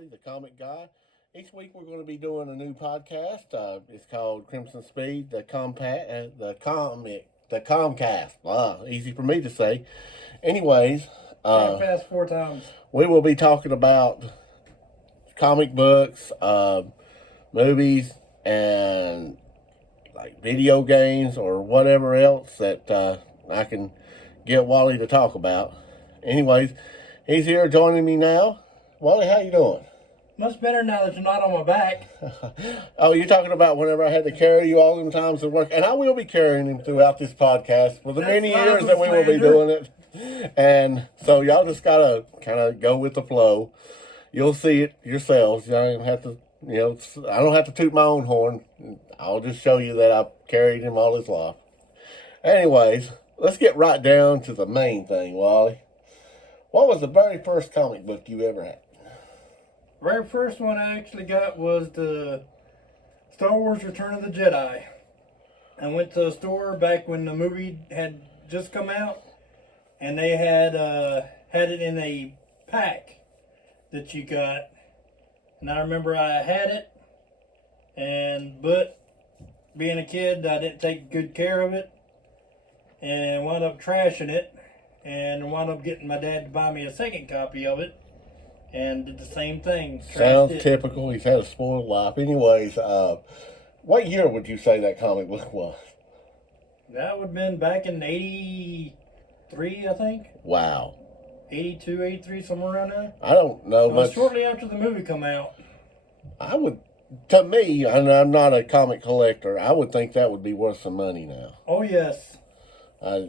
Wally, the comic guy. Each week we're going to be doing a new podcast. It's called Crimson Speed, the Comcast. Easy for me to say. Anyways, Fast 4 times. we will be talking about comic books, movies, and like video games or whatever else that I can get Wally to talk about. Anyways, he's here joining me now. Wally, how you doing? Much better now that you're not on my back. Oh, you're talking about whenever I had to carry you all them times to work. And I will be carrying him throughout this podcast for the many years that we will be doing it. And so y'all just got to kind of go with the flow. You'll see it yourselves. You don't have to, I don't have to toot my own horn. I'll just show you that I've carried him all his life. Anyways, let's get right down to the main thing, Wally. What was the very first comic book you ever had? Very first one I actually got was the Star Wars Return of the Jedi. I went to a store back when the movie had just come out, and they had it in a pack that you got. And I remember I had it, but being a kid, I didn't take good care of it, and wound up trashing it, and wound up getting my dad to buy me a second copy of it. And did the same thing. Sounds typical. He's had a spoiled life. Anyways, what year would you say that comic book was? That would have been back in 83, I think. Wow. 82, 83, somewhere around there. I don't know much. Shortly after the movie come out. To me, and I'm not a comic collector, I would think that would be worth some money now. Oh, yes.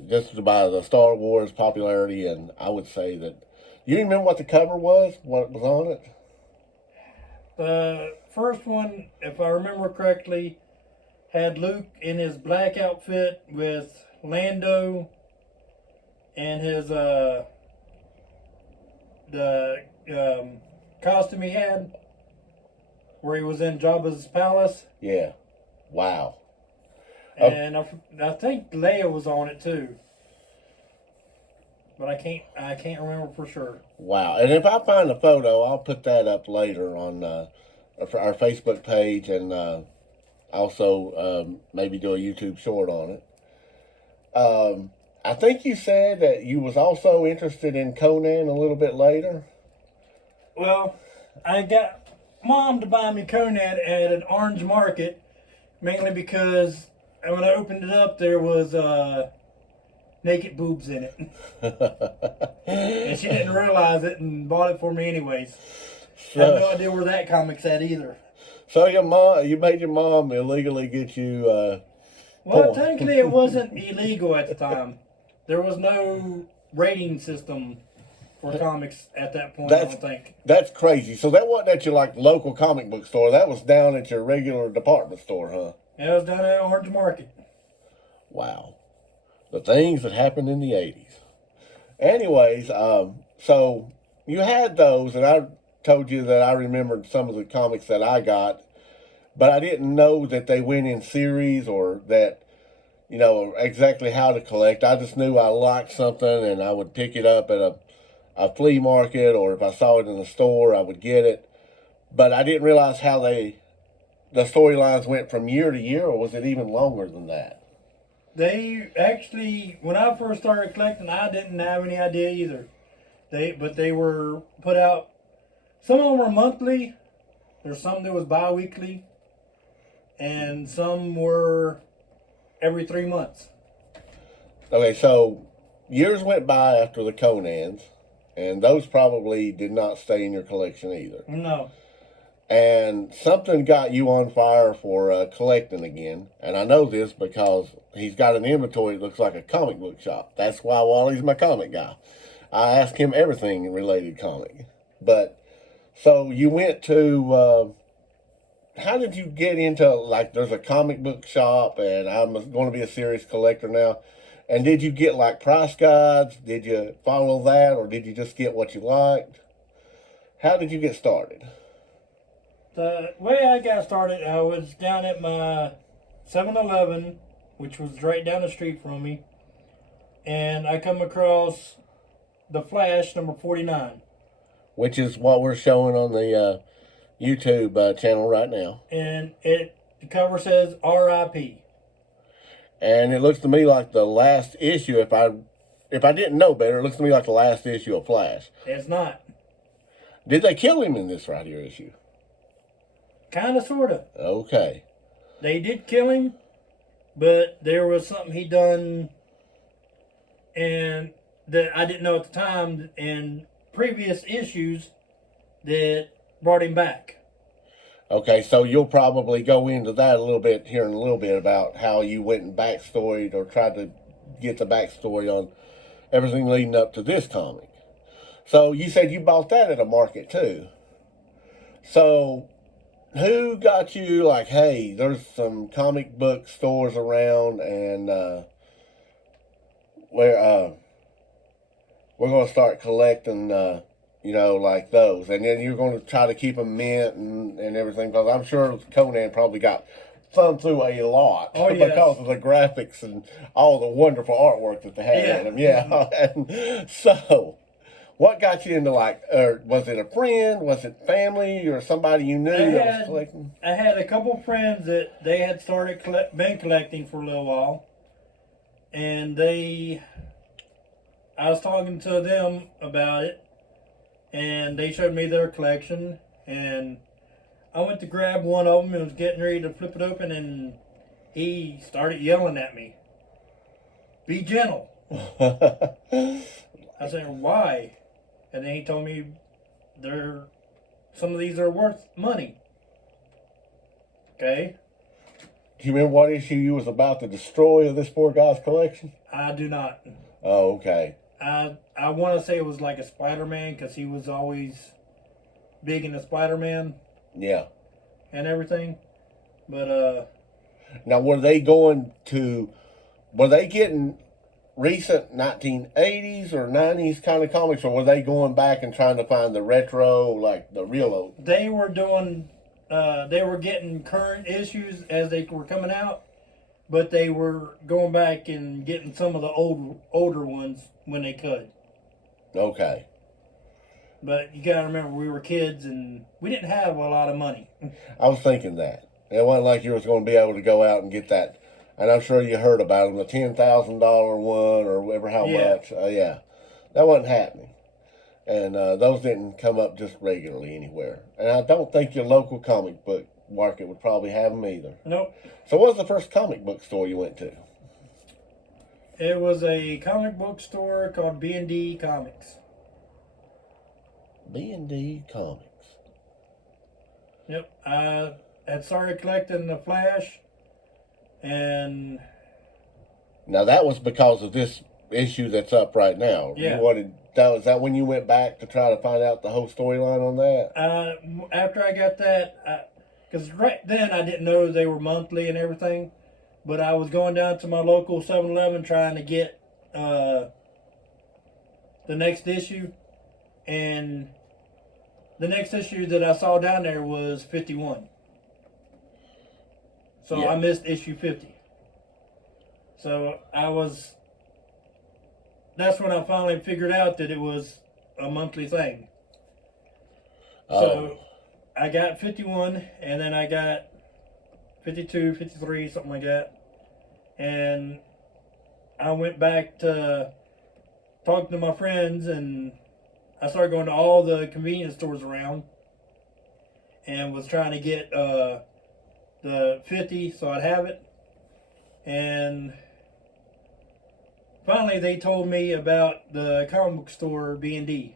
Just by the Star Wars popularity, and I would say that. You remember what the cover was? What was on it? The first one, if I remember correctly, had Luke in his black outfit with Lando and his costume he had, where he was in Jabba's palace. Yeah. Wow. And I think Leia was on it too. But I can't remember for sure. Wow. And if I find a photo, I'll put that up later on our Facebook page, and also maybe do a YouTube short on it. I think you said that you was also interested in Conan a little bit later. Well, I got Mom to buy me Conan at an orange market, mainly because when I opened it up, there was naked boobs in it. And she didn't realize it and bought it for me anyways. I have no idea where that comic's at either. So you made your mom illegally get you well, porn. technically it wasn't illegal at the time. There was no rating system for comics at that point, I don't think. That's crazy. So that wasn't at your local comic book store. That was down at your regular department store, huh? Yeah, it was down at Orange Market. Wow. The things that happened in the 80s. Anyways, so you had those, and I told you that I remembered some of the comics that I got, but I didn't know that they went in series or that, exactly how to collect. I just knew I liked something, and I would pick it up at a flea market, or if I saw it in the store, I would get it. But I didn't realize how the storylines went from year to year, or was it even longer than that? They actually, when I first started collecting, I didn't have any idea either. But they were put out. Some of them were monthly. There's some that was bi-weekly, and some were every 3 months. Okay, so years went by after the Conans, and those probably did not stay in your collection either. No. And something got you on fire for collecting again. And I know this because he's got an inventory that looks like a comic book shop. That's why Wally's my comic guy. I ask him everything related comic. But, so you went to, how did you get into, there's a comic book shop, and I'm going to be a serious collector now. And did you get, price guides? Did you follow that, or did you just get what you liked? How did you get started? The way I got started, I was down at my 7-Eleven, which was right down the street from me, and I come across The Flash, number 49. which is what we're showing on the YouTube channel right now. And the cover says R.I.P. And it looks to me like the last issue. If I didn't know better, it looks to me like the last issue of Flash. It's not. Did they kill him in this right here issue? Kind of, sort of. Okay. They did kill him, but there was something he done, and that I didn't know at the time in previous issues that brought him back. Okay, so you'll probably go into that a little bit here in a little bit about how you went and backstoried or tried to get the backstory on everything leading up to this comic. So you said you bought that at a market too. So who got you like, hey, there's some comic book stores around and we're going to start collecting like those, and then you're going to try to keep them mint and everything, because I'm sure Conan probably got thumbed through a lot because of the graphics and all the wonderful artwork that they had in them. Yeah. And so, what got you into was it a friend, was it family, or somebody you knew that was collecting? I had a couple friends that they had been collecting for a little while, and I was talking to them about it. And they showed me their collection, and I went to grab one of them and was getting ready to flip it open, and he started yelling at me, "Be gentle." I said, "Why?" And then he told me some of these are worth money. Okay. Do you remember what issue you was about to destroy of this poor guy's collection? I do not. Oh, okay. I want to say it was like a Spider-Man, because he was always big into Spider-Man. Yeah. And everything. But, now, were they getting recent 1980s or 90s kind of comics, or were they going back and trying to find the retro, like the real old? They were getting current issues as they were coming out, but they were going back and getting some of the older ones when they could. Okay. But you gotta remember, we were kids and we didn't have a lot of money. I was thinking that. It wasn't like you was going to be able to go out and get that. And I'm sure you heard about them, the $10,000 one or whatever, how much. Yeah. That wasn't happening. And those didn't come up just regularly anywhere. And I don't think your local comic book market would probably have them either. Nope. So what was the first comic book store you went to? It was a comic book store called B&D Comics. B&D Comics. Yep. I had started collecting the Flash, and now that was because of this issue that's up right now. Yeah. Was that when you went back to try to find out the whole storyline on that? After I got that, because right then I didn't know they were monthly and everything, but I was going down to my local 7-Eleven trying to get the next issue, and the next issue that I saw down there was 51. So Yeah. I missed issue 50. So that's when I finally figured out that it was a monthly thing. So I got 51, and then I got 52, 53, something like that. And I went back to talk to my friends, and I started going to all the convenience stores around and was trying to get the 50 so I'd have it. And finally they told me about the comic book store B&D.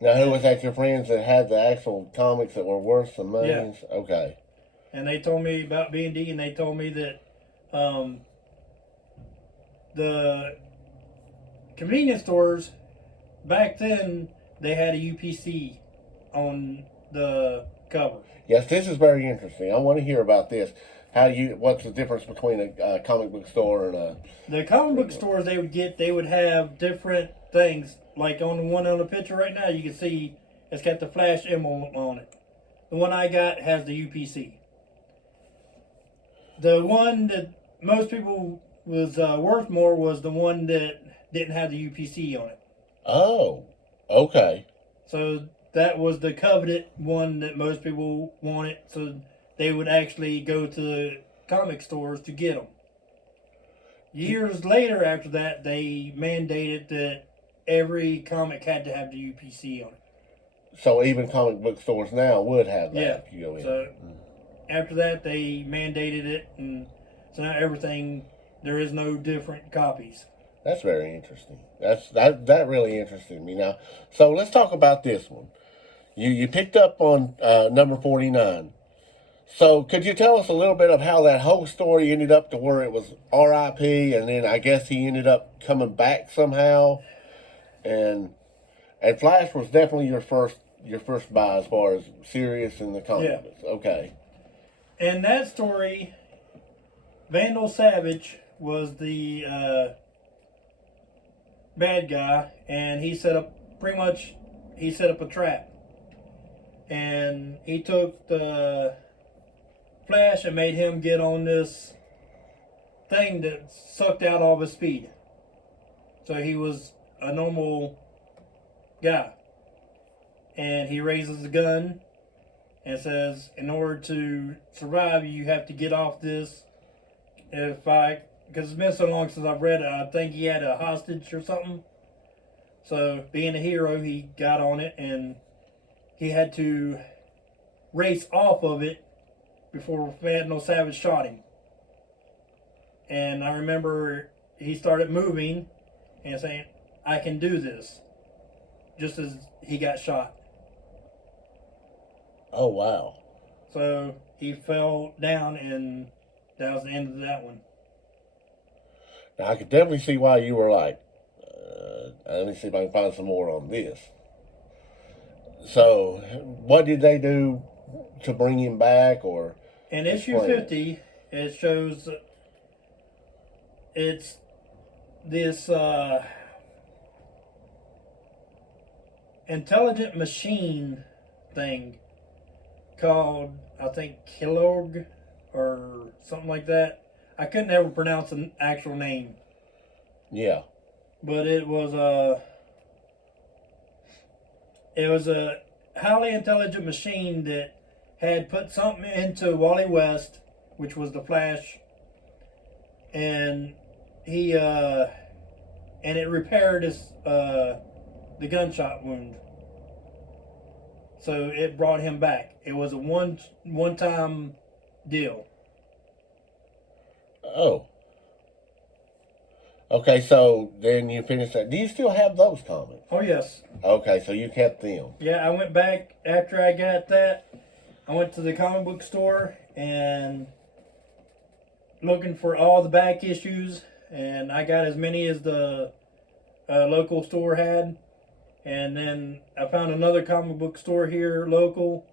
Now, who was that, your friends that had the actual comics that were worth some millions? Yeah. Okay. And they told me about B&D, and they told me that the convenience stores back then, they had a UPC on the cover. Yes, this is very interesting. I want to hear about this. What's the difference between a comic book store and a... The comic book stores they would have different things. Like on the one on the picture right now, you can see it's got the Flash emblem on it. The one I got has the UPC. The one that most people was worth more was the one that didn't have the UPC on it. Oh, okay. So that was the coveted one that most people wanted. So they would actually go to the comic stores to get them. Years later, after that, they mandated that every comic had to have the UPC on it. So even comic book stores now would have that Yeah. if you go in. So after that, they mandated it, and so now everything, there is no different copies. That's very interesting. That really interested me. Now, so let's talk about this one. You picked up on number 49. So could you tell us a little bit of how that whole story ended up to where it was R.I.P. and then I guess he ended up coming back somehow, and Flash was definitely your first buy as far as serious in the comic books. Okay. And that story, Vandal Savage was the bad guy, and he set up a trap, and he took the Flash and made him get on this thing that sucked out all of his speed. So he was a normal guy, and he raises the gun and says, in order to survive, you have to get off this. Because it's been so long since I've read it, I think he had a hostage or something. So, being a hero, he got on it, and he had to race off of it before Vandal Savage shot him. And I remember he started moving and saying, I can do this, just as he got shot. Oh, wow. So he fell down, and that was the end of that one. Now, I could definitely see why you were like, let me see if I can find some more on this. So, what did they do to bring him back, or? In issue 50, it shows it's this intelligent machine thing called, I think, Kilorg or something like that. I couldn't ever pronounce an actual name. Yeah. But it was a highly intelligent machine that had put something into Wally West, which was the Flash, and he and it repaired his the gunshot wound. So it brought him back. It was a one time deal. Oh. Okay, so then you finished that. Do you still have those comics? Oh yes. Okay, so you kept them. Yeah, I went back after I got that. I went to the comic book store and looking for all the back issues, and I got as many as the local store had. And then I found another comic book store here, local,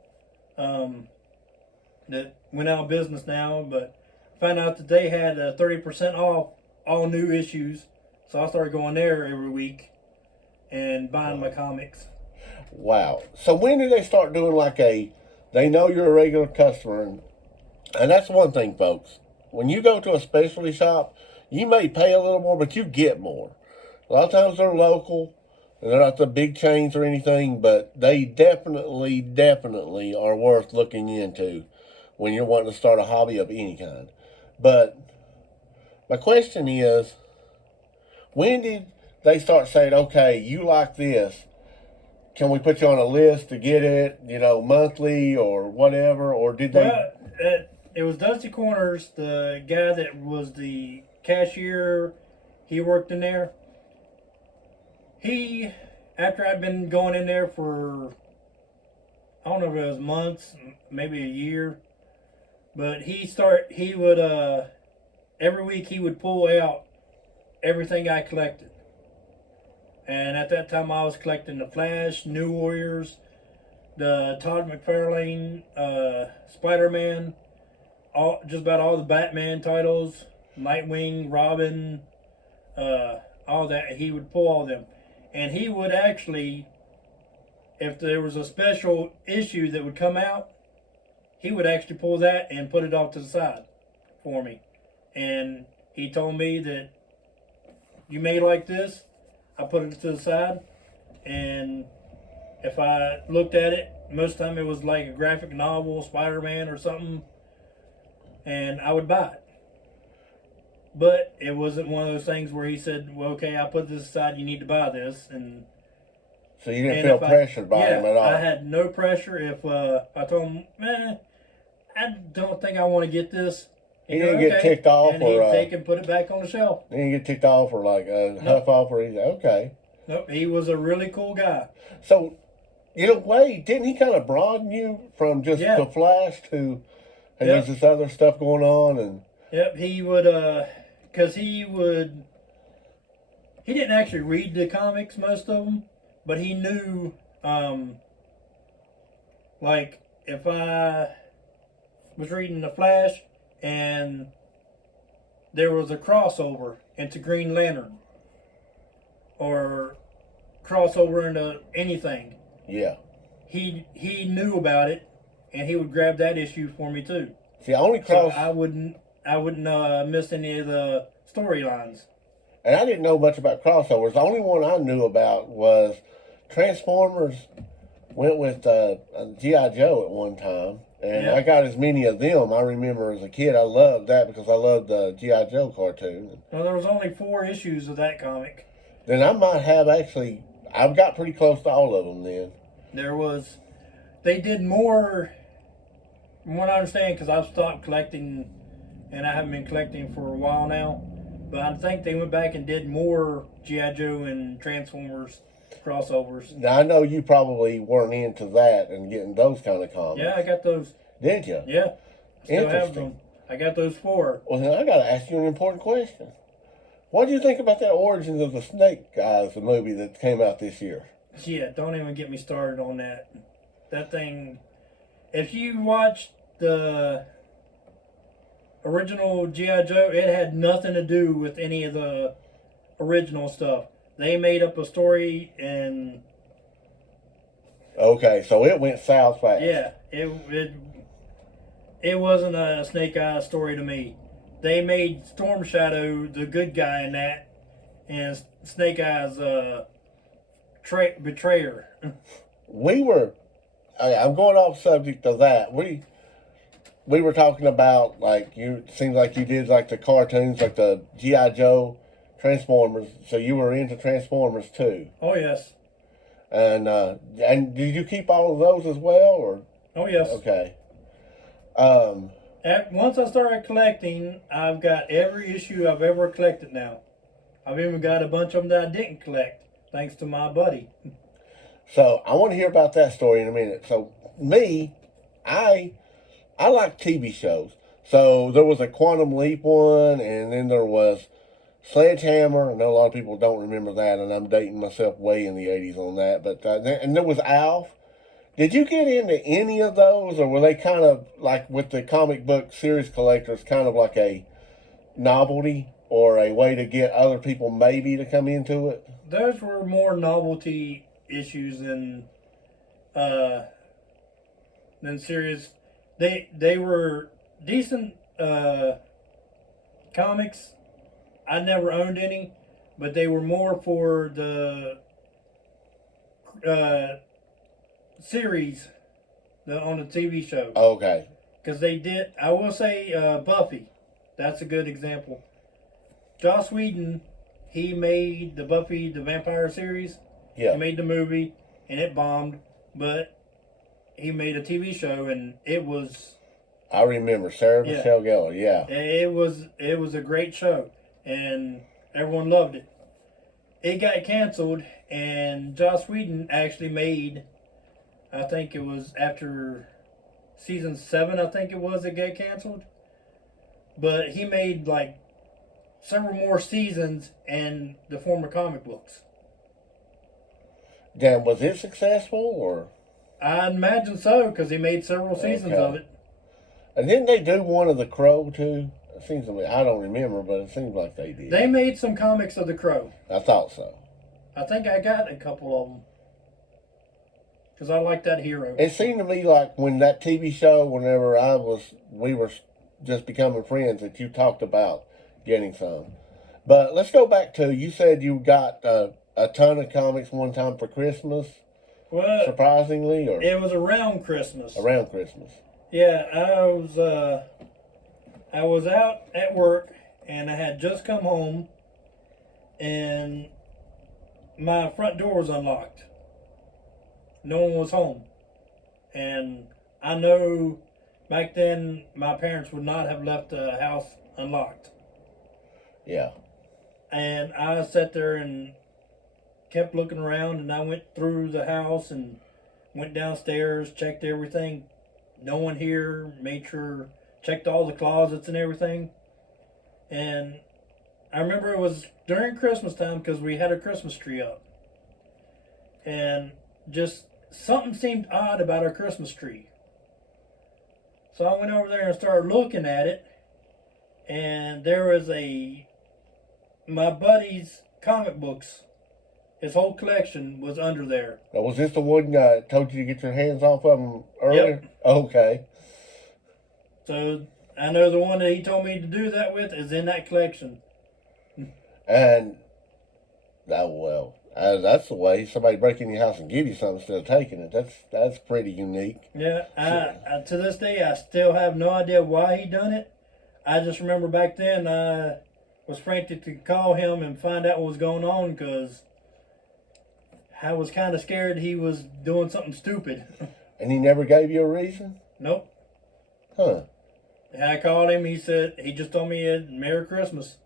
that went out of business now, but found out that they had 30% off all new issues. So I started going there every week and buying my comics. Wow. So when did they start doing they know you're a regular customer, and that's one thing, folks. When you go to a specialty shop, you may pay a little more, but you get more. A lot of times they're local, and they're not the big chains or anything, but they definitely are worth looking into when you're wanting to start a hobby of any kind. But my question is, when did they start saying, okay, you like this, can we put you on a list to get it, monthly or whatever, or did they? Well, it was Dusty Corners, the guy that was the cashier. He worked in there. He, after I'd been going in there for, I don't know if it was months, maybe a year, but he would, every week he would pull out everything I collected. And at that time I was collecting the Flash, New Warriors, the Todd McFarlane, Spider-Man, just about all the Batman titles, Nightwing, Robin, all that. He would pull all them. And he would actually, if there was a special issue that would come out, he would actually pull that and put it off to the side for me. And he told me that you may like this. I put it to the side, and if I looked at it, most of the time it was like a graphic novel, Spider-Man or something, and I would buy it. But it wasn't one of those things where he said, "Well, okay, I put this aside. You need to buy this." And So you didn't and feel if pressured by him at all. I had no pressure. If I told him, "Man, I don't think I want to get this," He didn't get ticked off, and or he'd take and put it back on the shelf. he didn't get ticked off, or like huff off, or anything. Okay. Nope, he was a really cool guy. So, in a way, didn't he kind of broaden you from just Yeah. the Flash to, hey, Yeah. there's this other stuff going on, and Yep, he would, because he didn't actually read the comics, most of them, but he knew, like, if I was reading The Flash and there was a crossover into Green Lantern or crossover into anything, yeah. he knew about it, and he would grab that issue for me too. See, I only So crossed, I wouldn't miss any of the storylines. and I didn't know much about crossovers. The only one I knew about was Transformers went with G.I. Joe at one time, and Yeah. I got as many of them. I remember as a kid, I loved that because I loved the G.I. Joe cartoon. Well, there was only 4 issues of that comic. Then I might have actually, I've got pretty close to all of them then. They did more, from what I understand, because I've stopped collecting, and I haven't been collecting for a while now. But I think they went back and did more G.I. Joe and Transformers crossovers. Now, I know you probably weren't into that and getting those kind of comics. Yeah, I got those. Did you? Yeah, still have Interesting. them. I got those 4. Well, then I got to ask you an important question. What do you think about that Origins of the Snake Guys, the movie that came out this year? Yeah, don't even get me started on that. That thing. If you watch the original G.I. Joe, it had nothing to do with any of the original stuff. They made up a story, and Okay, so it went south fast. yeah, it wasn't a Snake Eyes story to me. They made Storm Shadow the good guy in that, and Snake Eyes betrayer. We were, I'm going off subject of that. We were talking about, like, you, it seems like you did like the cartoons, like the G.I. Joe, Transformers, so you were into Transformers too. Oh yes. And did you keep all of those as well, or? Oh yes. Okay. Once I started collecting, I've got every issue I've ever collected now. I've even got a bunch of them that I didn't collect, thanks to my buddy. So I want to hear about that story in a minute. So me, I like TV shows. So there was a Quantum Leap one, and then there was Sledgehammer. I know a lot of people don't remember that, and I'm dating myself way in the 80s on that. But and there was Alf. Did you get into any of those, or were they kind of like with the comic book series collectors, kind of like a novelty or a way to get other people maybe to come into it? Those were more novelty issues than serious. They were decent comics. I never owned any, but they were more for the series on the TV show. Okay. Because they did, I will say, Buffy. That's a good example. Joss Whedon, he made the Buffy the Vampire series. Yeah. He made the movie, and it bombed. But he made a TV show, and it was. I remember Sarah Michelle Gellar. Yeah. It was a great show, and everyone loved it. It got canceled, and Joss Whedon actually made. I think it was after season 7. I think it was, it got canceled. But he made like several more seasons in the form of comic books. Dan, was it successful, or? I imagine so, because he made several seasons of it. And didn't they do one of the Crow too? It seems to me, I don't remember, but it seems like they did. They made some comics of the Crow. I thought so. I think I got a couple of them. Because I like that hero. It seemed to me like when that TV show, whenever we were just becoming friends, that you talked about getting some. But let's go back to, you said you got a ton of comics one time for Christmas. Well, surprisingly, or it was around Christmas. around Christmas. Yeah, I was out at work and I had just come home and my front door was unlocked. No one was home. And I know back then my parents would not have left the house unlocked. Yeah. And I sat there and kept looking around and I went through the house and went downstairs, checked everything. No one here, made sure, checked all the closets and everything. And I remember it was during Christmas time because we had a Christmas tree up. And just something seemed odd about our Christmas tree. So I went over there and started looking at it. And there was my buddy's comic books. His whole collection was under there. Now, was this the one I told you to get your hands off of them earlier? Yep. Okay. So I know the one that he told me to do that with is in that collection. And, that's the way. Somebody break in your house and give you something instead of taking it. That's pretty unique. Yeah, I to this day I still have no idea why he done it. I just remember back then I was frantic to call him and find out what was going on because I was kind of scared he was doing something stupid. And he never gave you a reason? Nope. Huh. I called him. He said he just told me Merry Christmas.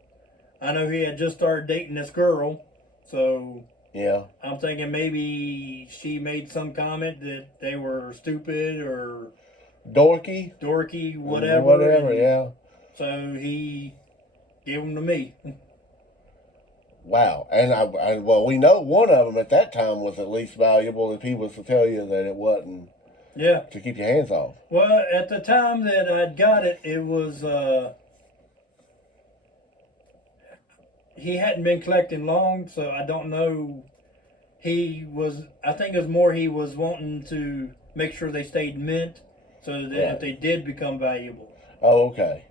I know he had just started dating this girl, so Yeah. I'm thinking maybe she made some comment that they were stupid or Dorky? dorky, whatever. Whatever, and yeah. So he gave them to me. Wow. And we know one of them at that time was at least valuable if he was to tell you that it wasn't Yeah. to keep your hands off. Well, at the time that I'd got it, it was he hadn't been collecting long, so I don't know. I think it was more he was wanting to make sure they stayed mint so that Right. if they did become valuable. Oh, okay.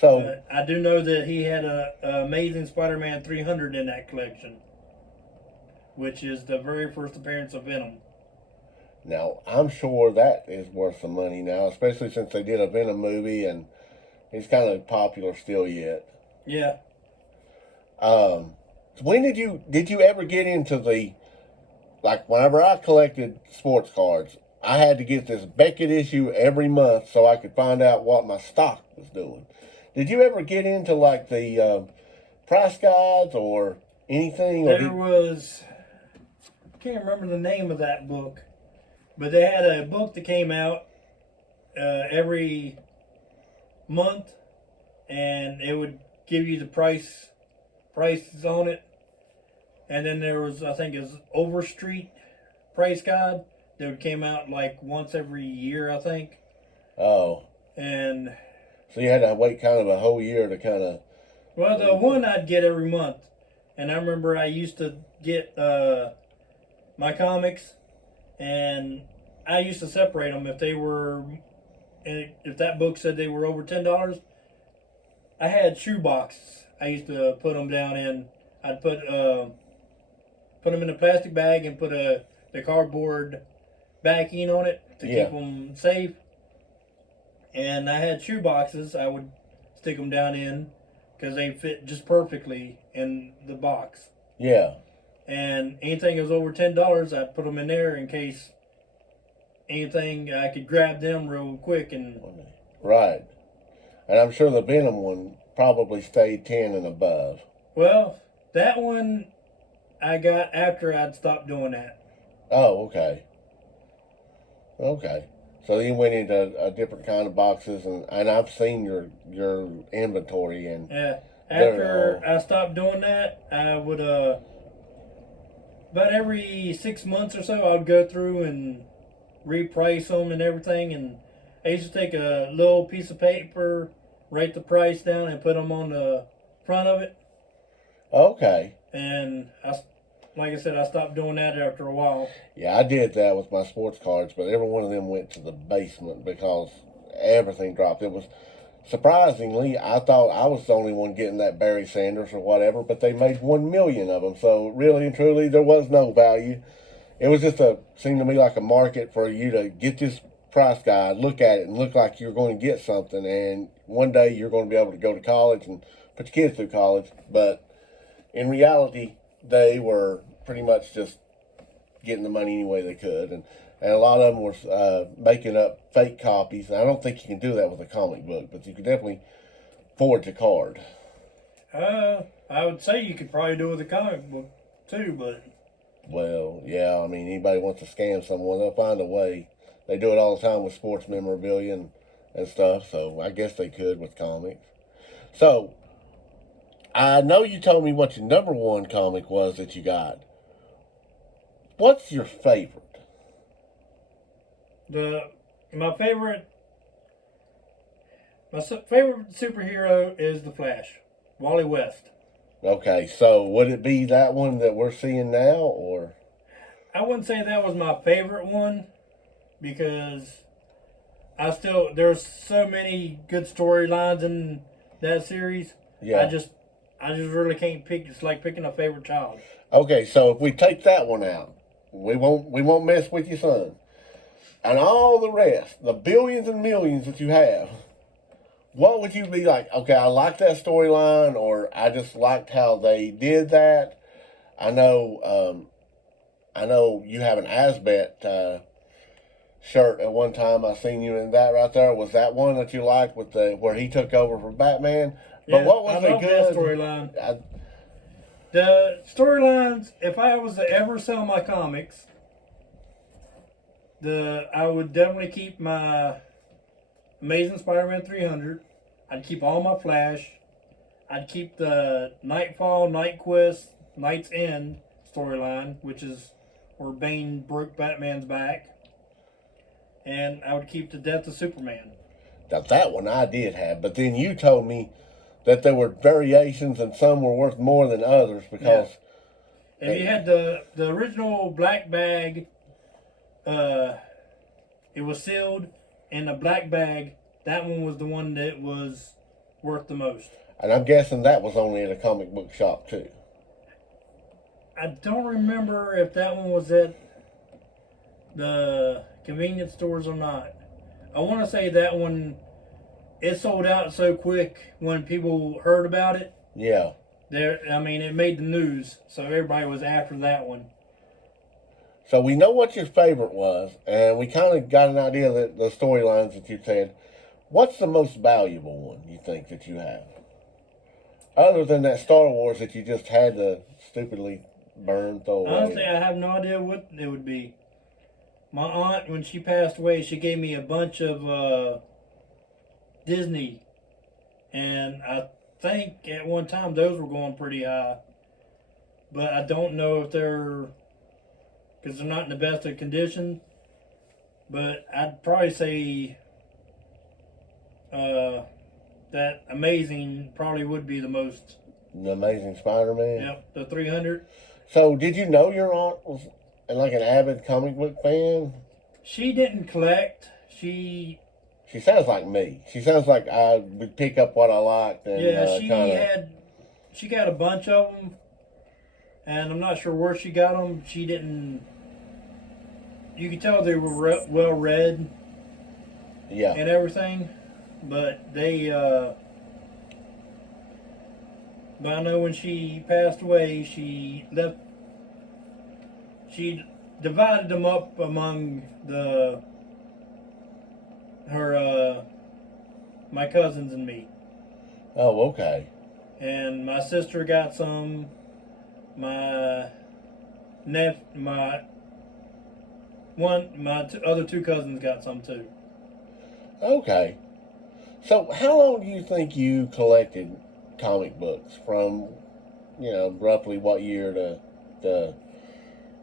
So, I do know that he had a Amazing Spider-Man 300 in that collection, which is the very first appearance of Venom. now, I'm sure that is worth some money now, especially since they did a Venom movie and he's kind of popular still yet. Yeah. When did you ever get into whenever I collected sports cards, I had to get this Beckett issue every month so I could find out what my stock was doing. Did you ever get into the price guides or anything? There was, I can't remember the name of that book, but they had a book that came out every month, and it would give you the prices on it. And then there was, I think, his Overstreet price guide that would came out like once every year, I think. Oh, And so you had to wait kind of a whole year to kind of. well, the one I'd get every month, and I remember I used to get my comics, and I used to separate them if they were, and if that book said they were over $10. I had shoe boxes. I used to put them down in. I'd put them in a plastic bag and put the cardboard backing on it to Yeah. keep them safe. And I had shoe boxes. I would stick them down in because they fit just perfectly in the box. Yeah. And anything that was over $10, I'd put them in there in case anything I could grab them real quick. And Right. And I'm sure the Venom one probably stayed 10 and above. well, that one I got after I'd stopped doing that. Oh, okay. Okay. So you went into a different kind of boxes, and I've seen your inventory, and Yeah. They're After I stopped doing that, I would about every 6 months or so, I would go through and reprice them and everything. And I used to take a little piece of paper, write the price down, and put them on the front of it. okay. And like I said, I stopped doing that after a while. Yeah, I did that with my sports cards, but every one of them went to the basement because everything dropped. It was surprisingly, I thought I was the only one getting that Barry Sanders or whatever, but they made 1 million of them. So really and truly, there was no value it was just seemed to me like a market for you to get this price guide, look at it, and look like you're going to get something. And one day you're going to be able to go to college and put your kids through college. But in reality, they were pretty much just getting the money any way they could. And a lot of them were making up fake copies. And I don't think you can do that with a comic book, but you can definitely forge a card. I would say you could probably do it with a comic book too, but Well, yeah, I mean, anybody wants to scam someone, they'll find a way. They do it all the time with sports memorabilia and stuff, so I guess they could with comics. So, I know you told me what your number one comic was that you got. What's your favorite? the my favorite favorite superhero is the Flash, Wally West. Okay, so would it be that one that we're seeing now, or? I wouldn't say that was my favorite one because there's so many good storylines in that series. Yeah. I just really can't pick. It's like picking a favorite child. Okay, so if we take that one out, we won't mess with your son. And all the rest, the billions and millions that you have, what would you be like? Okay, I like that storyline, or I just liked how they did that. I know you have an Asbet shirt at one time. I seen you in that right there. Was that one that you liked with the where he took over for Batman? Yeah, But what was I the love good that storyline. The storylines. If I was to ever sell my comics, I would definitely keep my Amazing Spider-Man 300. I'd keep all my Flash. I'd keep the Nightfall, Night Quest, Night's End storyline, which is where Bane broke Batman's back. And I would keep the Death of Superman. Now that one I did have, but then you told me that there were variations and some were worth more than others because. Yeah. And you had the original black bag. It was sealed, and the black bag. That one was the one that was worth the most. And I'm guessing that was only at a comic book shop too. I don't remember if that one was at the convenience stores or not. I want to say that one, it sold out so quick when people heard about it. Yeah. It made the news, so everybody was after that one. So we know what your favorite was, and we kind of got an idea that the storylines that you said. What's the most valuable one you think that you have? Other than that Star Wars that you just had to stupidly throw away. Honestly, I have no idea what it would be. My aunt, when she passed away, she gave me a bunch of Disney. And I think at one time those were going pretty high. But I don't know if because they're not in the best of condition. But I'd probably say that Amazing probably would be the most. The Amazing Spider-Man? Yep, the 300. So did you know your aunt was like an avid comic book fan? She didn't collect. She sounds like me. She sounds like I would pick up what I liked. And, she got a bunch of them, and I'm not sure where she got them. She didn't. You could tell they were well read. Yeah. And everything, but they. But I know when she passed away, she left. She divided them up among my cousins and me. Oh, okay. And my sister got some. My other two cousins got some too. Okay. So how long do you think you collected comic books from, roughly what year to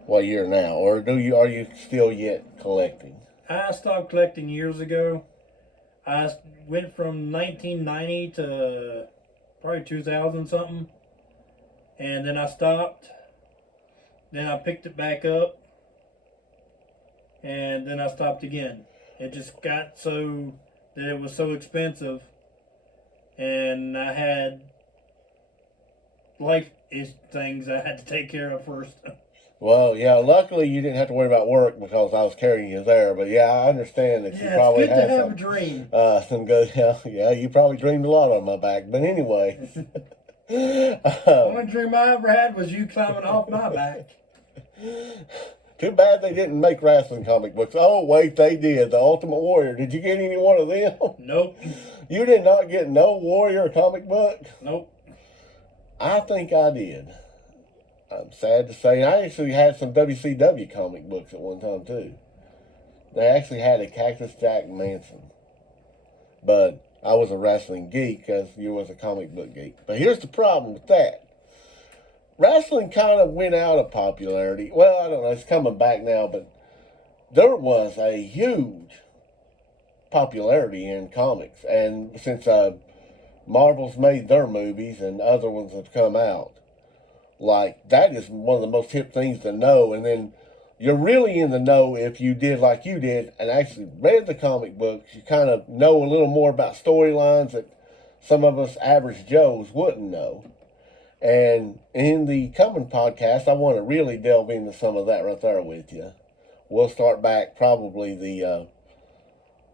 what year now? Or are you still yet collecting? I stopped collecting years ago. I went from 1990 to probably 2000 something. And then I stopped. Then I picked it back up. And then I stopped again. It just got so that it was so expensive. And I had life things I had to take care of first. Well, yeah, luckily you didn't have to worry about work because I was carrying you there. But yeah, I understand that you Yeah, it's probably good to had have a dream. some good, yeah, you probably dreamed a lot on my back. But anyway, Only dream I ever had was you climbing off my back. too bad they didn't make wrestling comic books. Oh, wait, they did. The Ultimate Warrior. Did you get any one of them? Nope. You did not get no Warrior comic book? Nope. I think I did. I'm sad to say. I actually had some WCW comic books at one time, too. They actually had a Cactus Jack Manson. But I was a wrestling geek because you was a comic book geek. But here's the problem with that. Wrestling kind of went out of popularity. Well, I don't know. It's coming back now, but there was a huge popularity in comics. And since Marvel's made their movies and other ones have come out, like, that is one of the most hip things to know. And then you're really in the know if you did like you did and actually read the comic books. You kind of know a little more about storylines that some of us average Joes wouldn't know. And in the coming podcast, I want to really delve into some of that right there with you. We'll start back probably the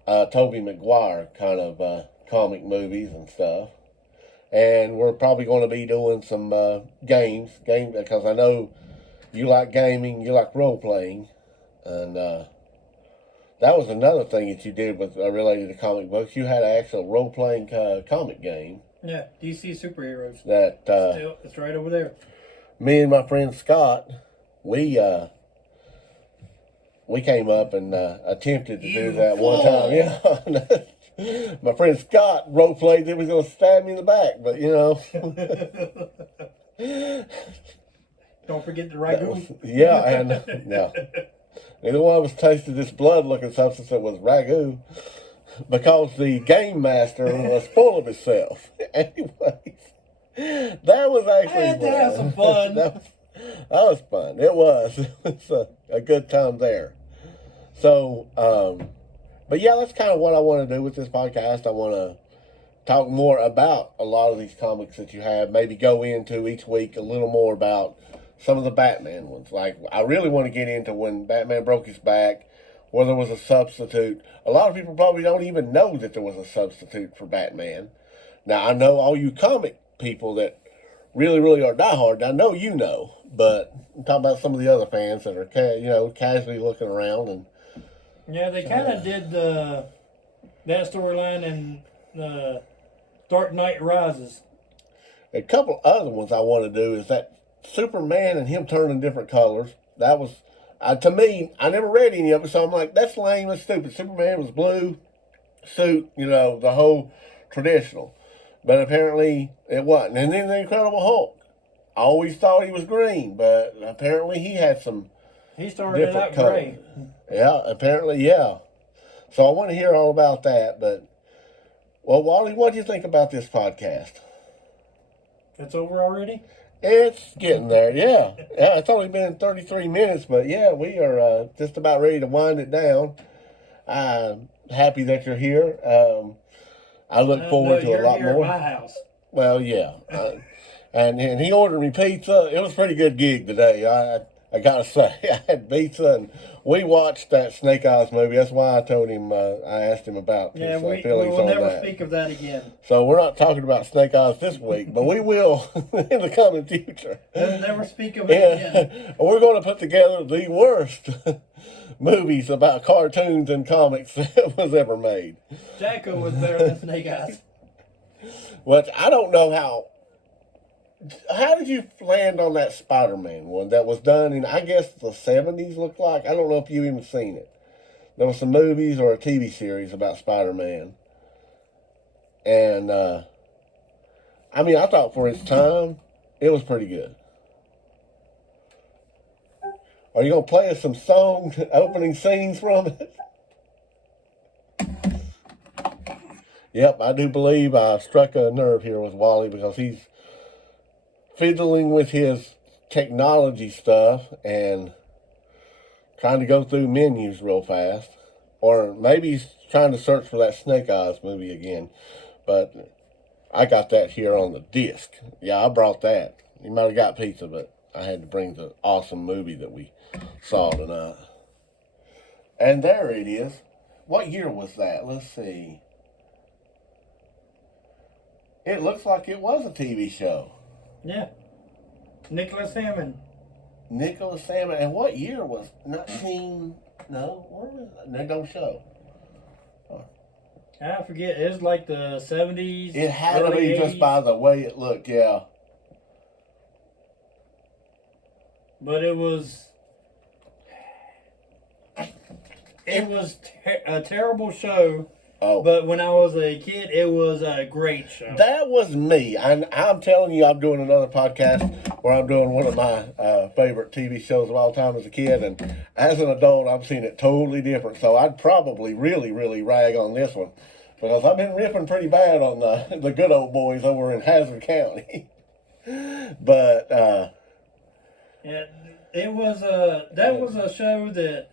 Tobey Maguire kind of comic movies and stuff. And we're probably going to be doing some games because I know you like gaming, you like role playing, and that was another thing that you did with related to comic books. You had an actual role playing comic game. Yeah, DC superheroes. That Still, it's right over there. me and my friend Scott, we came up and attempted to do that one time. Yeah. My friend Scott role played that he was going to stab me in the back, but you know. Don't forget the ragu. Yeah, and no. Neither one of us tasted this blood looking substance that was ragu because the game master was full of himself. Anyways, that was actually I had to have some fun. that was fun. It was. It was a good time there. So, but yeah, that's kind of what I want to do with this podcast. I want to talk more about a lot of these comics that you have, maybe go into each week a little more about some of the Batman ones. Like, I really want to get into when Batman broke his back, where there was a substitute. A lot of people probably don't even know that there was a substitute for Batman. Now, I know all you comic people that really, really are diehard. I know you know, but I'm talking about some of the other fans that are, casually looking around and. Yeah, they kind of did that storyline in Dark Knight Rises. A couple other ones I want to do is that Superman and him turning different colors. That was, to me, I never read any of it, so I'm like, that's lame, that's stupid. Superman was blue, suit, the whole traditional. But apparently it wasn't. And then the Incredible Hulk. I always thought he was green, but apparently he had some He started out gray. Yeah, apparently, yeah. So I want to hear all about that. But, well, Wally, what do you think about this podcast? It's over already? It's getting there, yeah. Yeah, it's only been 33 minutes, but yeah, we are just about ready to wind it down. I'm happy that you're here. I look forward to a lot more. At my house. Well, yeah. And he ordered me pizza. It was a pretty good gig today. I gotta say, I had pizza, and we watched that Snake Eyes movie. That's why I told him, I asked him about his we feelings will on never that. speak of that again. So we're not talking about Snake Eyes this week, but we will in the coming future. We'll never speak of it again. We're going to put together the worst movies about cartoons and comics that was ever made. Jacko was better than Snake Eyes. Which I don't know how did you land on that Spider-Man one that was done in, I guess, the 70s, looked like? I don't know if you even seen it. There was some movies or a TV series about Spider-Man. And, I thought for its time, it was pretty good. Are you going to play us some song opening scenes from it? Yep, I do believe I struck a nerve here with Wally because he's fiddling with his technology stuff and trying to go through menus real fast. Or maybe he's trying to search for that Snake Eyes movie again. But I got that here on the disc. Yeah, I brought that. You might have got pizza, but I had to bring the awesome movie that we saw tonight. And there it is. What year was that? Let's see. It looks like it was a TV show. Yeah. Nicholas Hammond. Nicholas Hammond. And what year was 19? No, where was it? They don't show. I forget. It was like the 70s. It had to early be just 80s. by the way it looked, yeah. But it was a terrible show. Oh. But when I was a kid, it was a great show. That was me. I'm telling you, I'm doing another podcast where I'm doing one of my favorite TV shows of all time as a kid. And as an adult, I'm seeing it totally different. So I'd probably really, really rag on this one. Because I've been ripping pretty bad on the good old boys over in Hazard County. But, Yeah, it was that was a show that,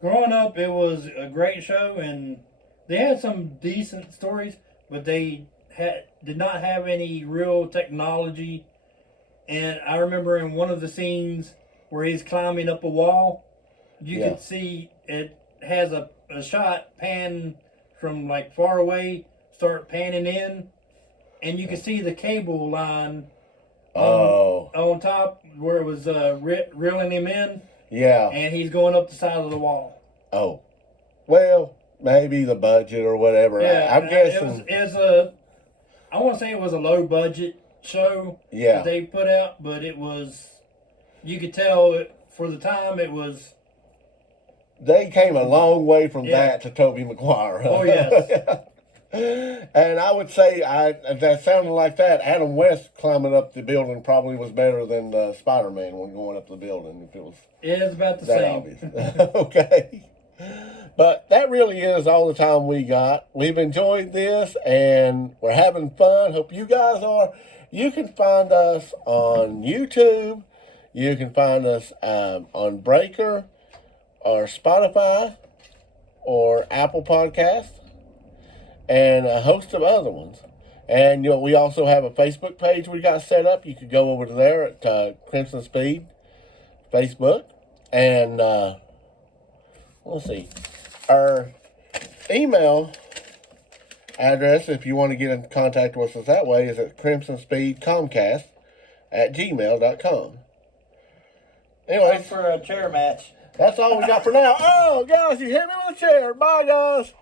growing up, it was a great show, and they had some decent stories, but they did not have any real technology. And I remember in one of the scenes where he's climbing up a wall, you Yeah. could see it has a shot pan from like far away, start panning in, and you could see the cable line on top where it was reeling him in, yeah. and he's going up the side of the wall. Oh. Well, maybe the budget or whatever. Yeah, I'm guessing. I want to say it was a low budget show Yeah. that they put out, but it was, you could tell for the time it was. They came a long way from Yeah. that to Tobey Maguire. Oh, yes. And I would say that sounded like that. Adam West climbing up the building probably was better than Spider-Man when going up the building. If it was It is about the that same. obvious. Okay. But that really is all the time we got. We've enjoyed this and we're having fun. Hope you guys are. You can find us on YouTube. You can find us on Breaker or Spotify or Apple Podcasts and a host of other ones. And we also have a Facebook page we got set up. You could go over to there at Crimson Speed Facebook. And let's see. Our email address, if you want to get in contact with us that way, is at crimsonspeedcomcast@gmail.com. Anyways, For a chair match. that's all we got for now. Oh, guys, you hit me with a chair. Bye, guys.